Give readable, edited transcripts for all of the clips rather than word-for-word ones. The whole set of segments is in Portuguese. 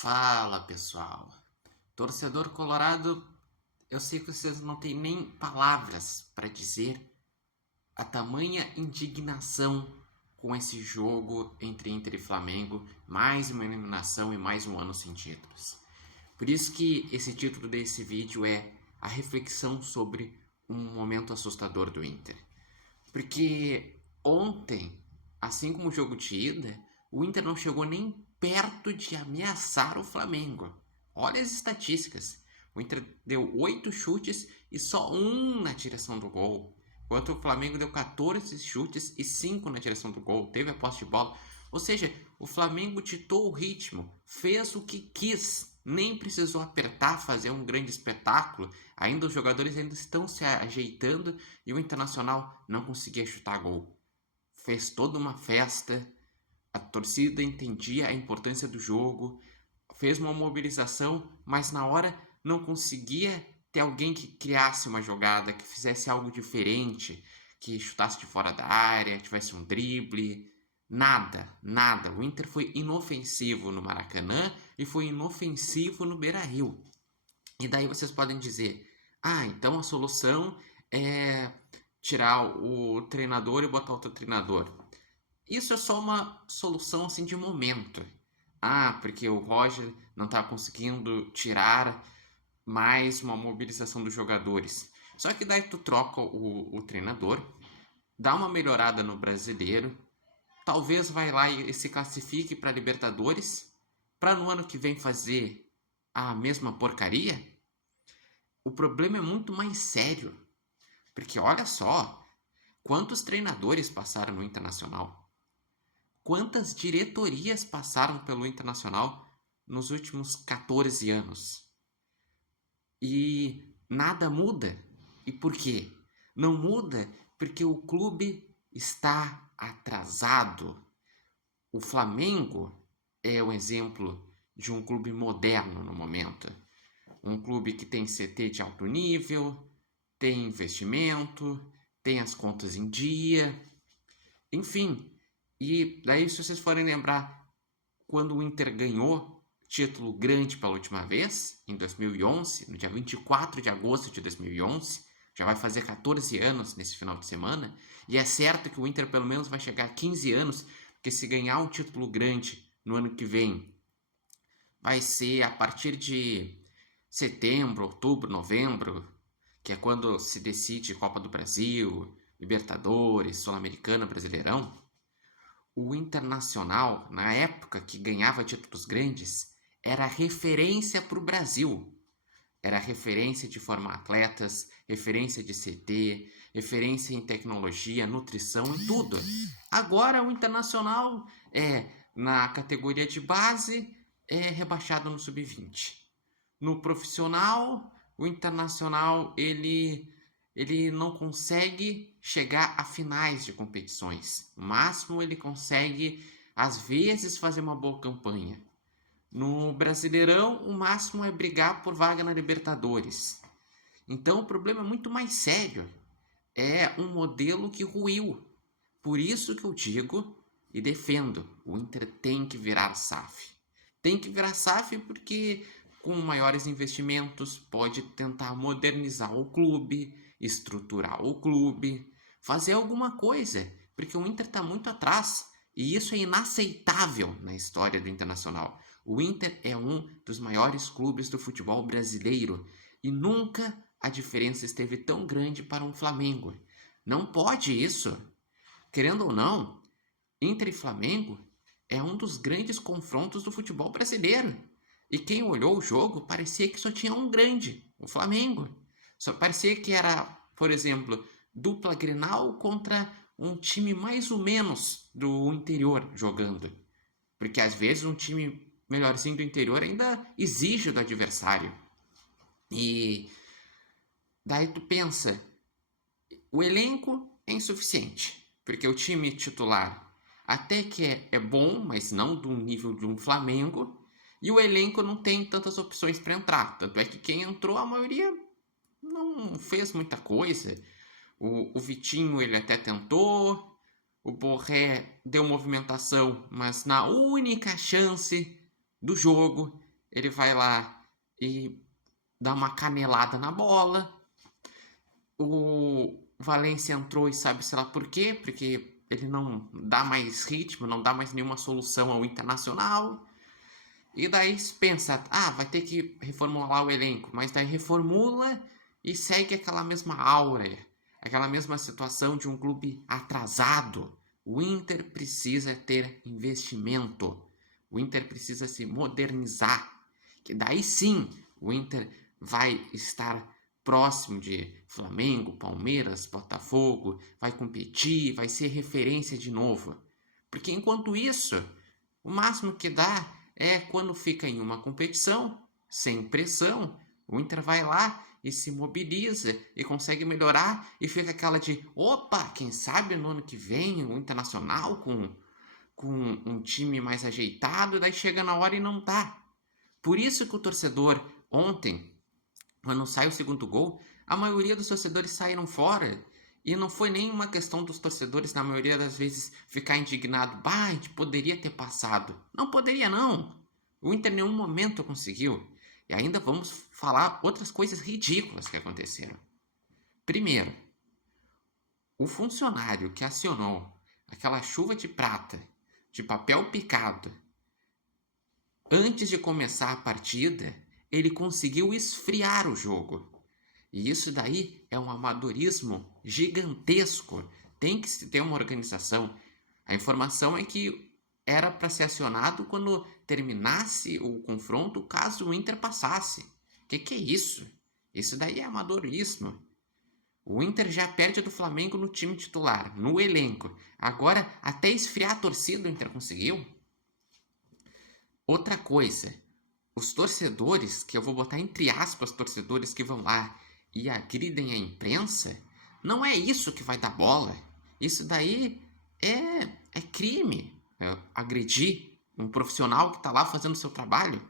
Fala pessoal, torcedor colorado, eu sei que vocês não têm nem palavras para dizer a tamanha indignação com esse jogo entre Inter e Flamengo, mais uma eliminação e mais um ano sem títulos. Por isso que esse título desse vídeo é a reflexão sobre um momento assustador do Inter. Porque ontem, assim como o jogo de ida, o Inter não chegou nem perto de ameaçar o Flamengo. Olha as estatísticas. O Inter deu 8 chutes e só um na direção do gol. Enquanto o Flamengo deu 14 chutes e 5 na direção do gol. Teve a posse de bola. Ou seja, o Flamengo ditou o ritmo, fez o que quis, nem precisou apertar, fazer um grande espetáculo. Ainda os jogadores ainda estão se ajeitando e o Internacional não conseguia chutar gol. Fez toda uma festa, a torcida entendia a importância do jogo, fez uma mobilização, mas na hora não conseguia ter alguém que criasse uma jogada, que fizesse algo diferente, que chutasse de fora da área, tivesse um drible. Nada, nada. O Inter foi inofensivo no Maracanã e foi inofensivo no Beira-Rio. E daí vocês podem dizer: ah, então a solução é tirar o treinador e botar outro treinador. Isso é só uma solução assim de momento. Ah, porque o Roger não está conseguindo tirar mais uma mobilização dos jogadores. Só que daí tu troca o treinador, dá uma melhorada no brasileiro, talvez vai lá e se classifique para Libertadores, para no ano que vem fazer a mesma porcaria. O problema é muito mais sério, porque olha só, quantos treinadores passaram no Internacional? Quantas diretorias passaram pelo Internacional nos últimos 14 anos? E nada muda. E por quê? Não muda porque o clube está atrasado. O Flamengo é o exemplo de um clube moderno no momento. Um clube que tem CT de alto nível, tem investimento, tem as contas em dia, enfim. E daí, se vocês forem lembrar, quando o Inter ganhou título grande pela última vez, em 2011, no dia 24 de agosto de 2011, já vai fazer 14 anos nesse final de semana, e é certo que o Inter pelo menos vai chegar a 15 anos, porque se ganhar um título grande no ano que vem, vai ser a partir de setembro, outubro, novembro, que é quando se decide Copa do Brasil, Libertadores, Sul-Americana, Brasileirão. O Internacional, na época que ganhava títulos grandes, era referência para o Brasil. Era referência de formar atletas, referência de CT, referência em tecnologia, nutrição e tudo. Agora o Internacional na categoria de base, é rebaixado no sub-20. No profissional, o Internacional ele não consegue chegar a finais de competições. No máximo ele consegue às vezes fazer uma boa campanha. No Brasileirão, o máximo é brigar por vaga na Libertadores. Então o problema é muito mais sério. É um modelo que ruiu. Por isso que eu digo e defendo, o Inter tem que virar SAF. Tem que virar SAF porque com maiores investimentos pode tentar modernizar o clube, estruturar o clube, fazer alguma coisa, porque o Inter está muito atrás e isso é inaceitável na história do Internacional. O Inter é um dos maiores clubes do futebol brasileiro e nunca a diferença esteve tão grande para um Flamengo. Não pode isso. Querendo ou não, Inter e Flamengo é um dos grandes confrontos do futebol brasileiro. E quem olhou o jogo parecia que só tinha um grande, o Flamengo. Só parecia que era, por exemplo, dupla Grenal contra um time mais ou menos do interior jogando. Porque às vezes um time melhorzinho do interior ainda exige do adversário. E daí tu pensa, o elenco é insuficiente, porque o time titular até que é bom, mas não do nível de um Flamengo, e o elenco não tem tantas opções para entrar. Tanto é que quem entrou, a maioria não fez muita coisa. O Vitinho ele até tentou, o Borré deu movimentação, mas na única chance do jogo ele vai lá e dá uma canelada na bola. O Valência entrou e sabe-se lá por quê, porque ele não dá mais ritmo, não dá mais nenhuma solução ao Internacional. E daí se pensa, vai ter que reformular o elenco, mas daí reformula e segue aquela mesma aura, aquela mesma situação de um clube atrasado. O Inter precisa ter investimento, o Inter precisa se modernizar, que daí sim o Inter vai estar próximo de Flamengo, Palmeiras, Botafogo, vai competir, vai ser referência de novo. Porque enquanto isso, o máximo que dá é quando fica em uma competição, sem pressão, o Inter vai lá e se mobiliza e consegue melhorar e fica aquela de, opa, quem sabe no ano que vem o Internacional com um time mais ajeitado, daí chega na hora e não tá. Por isso que o torcedor ontem, quando sai o segundo gol, a maioria dos torcedores saíram fora. E não foi nenhuma questão dos torcedores, na maioria das vezes, ficar indignado. A gente poderia ter passado. Não poderia, não. O Inter em nenhum momento conseguiu. E ainda vamos falar outras coisas ridículas que aconteceram. Primeiro, o funcionário que acionou aquela chuva de prata, de papel picado, antes de começar a partida, ele conseguiu esfriar o jogo. E isso daí é um amadorismo gigantesco. Tem que ter uma organização. A informação é que era para ser acionado quando terminasse o confronto, caso o Inter passasse. Que é isso? Isso daí é amadorismo. O Inter já perde do Flamengo no time titular, no elenco. Agora, até esfriar a torcida o Inter conseguiu. Outra coisa, os torcedores, que eu vou botar entre aspas, torcedores que vão lá e agridem a imprensa, não é isso que vai dar bola. Isso daí é crime. Agredir um profissional que está lá fazendo o seu trabalho.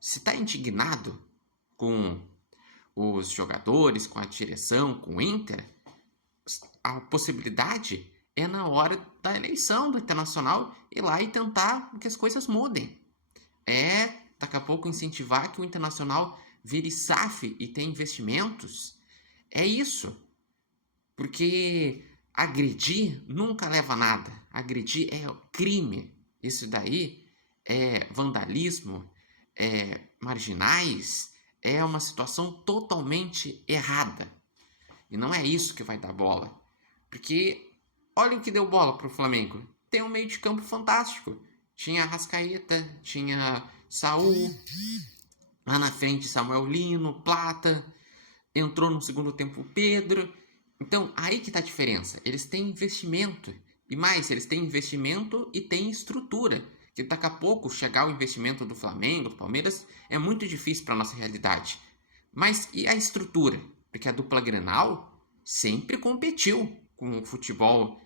Se está indignado com os jogadores, com a direção, com o Inter, a possibilidade é na hora da eleição do Internacional ir lá e tentar que as coisas mudem. Daqui a pouco incentivar que o Internacional vire SAF e tenha investimentos. É isso. Porque agredir nunca leva a nada. Agredir é crime. Isso daí é vandalismo, é marginais, é uma situação totalmente errada. E não é isso que vai dar bola. Porque olha o que deu bola pro Flamengo. Tem um meio de campo fantástico. Tinha Arrascaeta, tinha Saul, lá na frente Samuel Lino, Plata, entrou no segundo tempo o Pedro. Então, aí que tá a diferença. Eles têm investimento. E mais, eles têm investimento e têm estrutura. Que daqui a pouco chegar o investimento do Flamengo, do Palmeiras, é muito difícil para nossa realidade. Mas e a estrutura? Porque a dupla Grenal sempre competiu com o futebol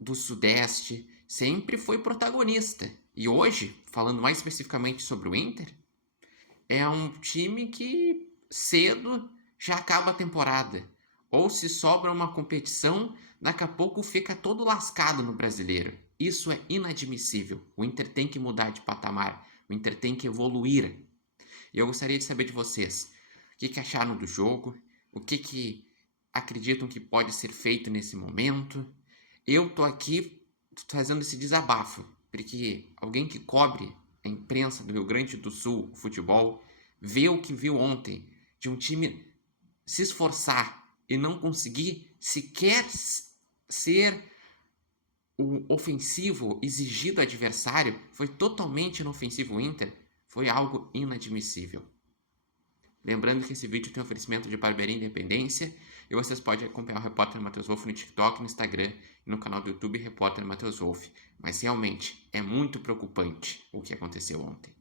do Sudeste, sempre foi protagonista. E hoje, falando mais especificamente sobre o Inter, é um time que cedo já acaba a temporada. Ou se sobra uma competição, daqui a pouco fica todo lascado no brasileiro. Isso é inadmissível. O Inter tem que mudar de patamar. O Inter tem que evoluir. E eu gostaria de saber de vocês. O que acharam do jogo? O que acreditam que pode ser feito nesse momento? Eu tô aqui fazendo esse desabafo, porque alguém que cobre a imprensa do Rio Grande do Sul, o futebol, vê o que viu ontem, de um time se esforçar e não conseguir sequer ser o ofensivo exigido do adversário, foi totalmente inofensivo o Inter, foi algo inadmissível. Lembrando que esse vídeo tem oferecimento de Barbearia Independência e vocês podem acompanhar o Repórter Matheus Wolff no TikTok, no Instagram e no canal do YouTube Repórter Matheus Wolff. Mas realmente é muito preocupante o que aconteceu ontem.